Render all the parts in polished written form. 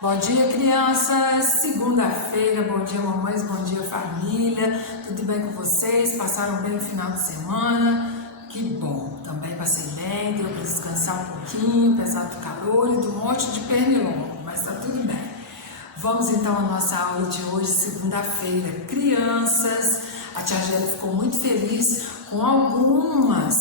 Bom dia, crianças! Segunda-feira, bom dia, mamães, bom dia, família. Tudo bem com vocês? Passaram bem o final de semana? Que bom! Também passei bem, deu para descansar um pouquinho, apesar do calor e do monte de pernilongo, mas tá tudo bem. Vamos então à nossa aula de hoje, segunda-feira. Crianças, a tia Angélica ficou muito feliz com algumas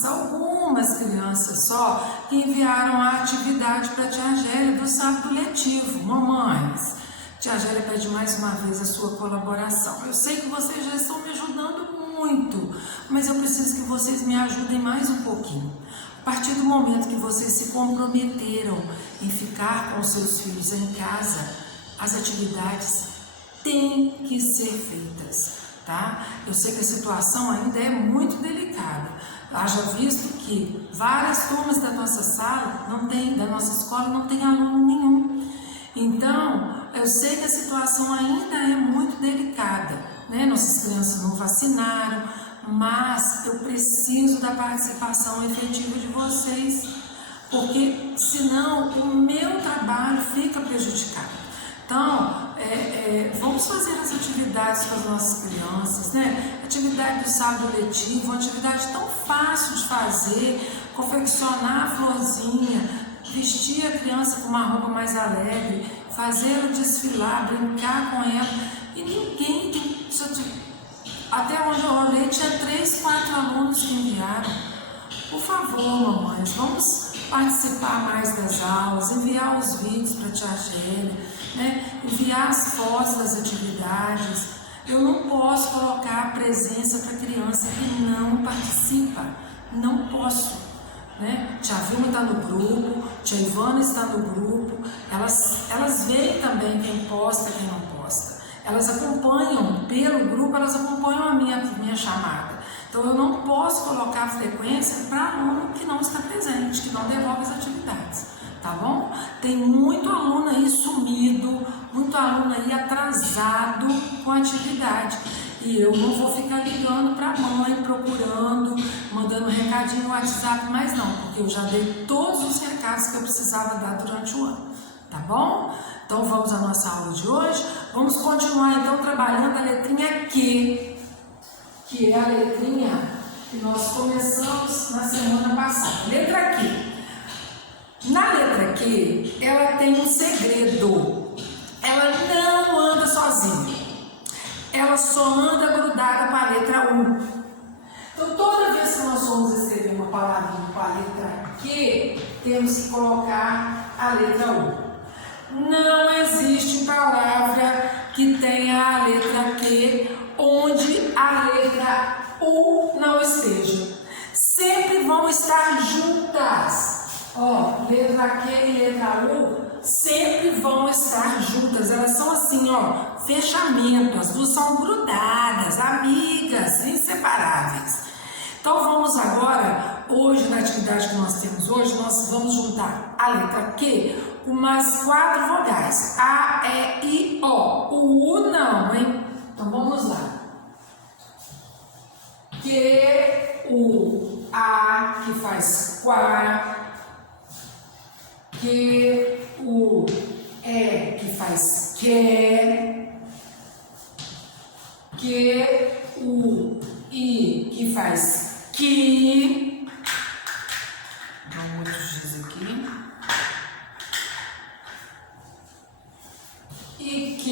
crianças só que enviaram a atividade para a tia Angélica do sábado letivo. Mamães, tia Angélica pede mais uma vez a sua colaboração. Eu sei que vocês já estão me ajudando muito, mas eu preciso que vocês me ajudem mais um pouquinho. A partir do momento que vocês se comprometeram em ficar com seus filhos em casa, as atividades têm que ser feitas, tá? Eu sei que a situação ainda é muito delicada. Haja visto que várias turmas da nossa sala da nossa escola não tem aluno nenhum. Então, eu sei que a situação ainda é muito delicada, né? Nossas crianças não vacinaram, mas eu preciso da participação efetiva de vocês, porque senão o meu trabalho fica prejudicado. Então, vamos fazer as atividades com as nossas crianças, né? Atividade do sábado letivo, uma atividade tão fácil de fazer, confeccionar a florzinha, vestir a criança com uma roupa mais alegre, fazer o desfilar, brincar com ela. E ninguém tem... Até onde eu olhei, tinha 3, 4 alunos que enviaram. Por favor, mamães, vamos participar mais das aulas, enviar os vídeos para a tia Angélica, né? Enviar as fotos das atividades. Eu não posso colocar a presença para criança que não participa, não posso, né? Tia Vilma está no grupo, tia Ivana está no grupo, elas veem também quem posta e quem não posta. Elas acompanham pelo grupo, elas acompanham a minha chamada. Então, eu não posso colocar frequência para aluno que não está presente, que não devolve as atividades, tá bom? Tem muito aluno aí sumido, muito aluno aí atrasado com a atividade. E eu não vou ficar ligando para a mãe, procurando, mandando recadinho no WhatsApp, mas não, porque eu já dei todos os recados que eu precisava dar durante o ano, tá bom? Então, vamos à nossa aula de hoje. Vamos continuar, então, trabalhando a letrinha Q, que é a letrinha que nós começamos na semana passada. Letra Q. Na letra Q, ela tem um segredo. Ela não anda sozinha. Ela só anda grudada com a letra U. Então, toda vez que nós vamos escrever uma palavrinha com a letra Q, temos que colocar a letra U. Não existe palavra que tenha a letra Q onde a letra U não esteja. Sempre vão estar juntas. Ó, letra Q e letra U sempre vão estar juntas. Elas são assim, ó, fechamento. As duas são grudadas, amigas, inseparáveis. Então vamos agora, hoje na atividade que nós temos hoje, nós vamos juntar a letra Q com umas 4 vogais. A, E, I, O. O U não, hein? Então vamos lá. Q, U, A, que faz quá. Q, U, E, que faz que. Q, U, I, que faz que. Dá um outro X aqui. E Q,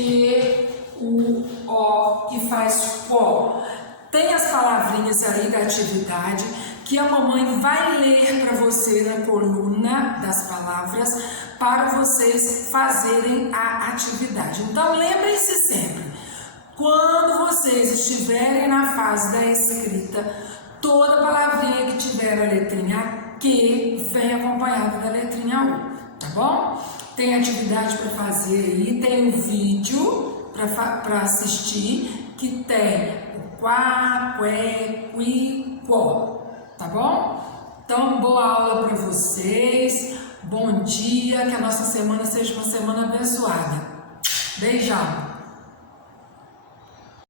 U, O, que faz quó. Tem as palavrinhas aí da atividade que a mamãe vai ler para você na coluna das palavras para vocês fazerem a atividade. Então, lembrem-se sempre, quando vocês estiverem na fase da escrita, toda palavrinha que tiver a letrinha Q vem acompanhada da letrinha U, tá bom? Tem atividade para fazer aí, tem um vídeo para assistir que tem o quá, qué, qui, quó, tá bom? Então, boa aula para vocês, bom dia, que a nossa semana seja uma semana abençoada. Beijão!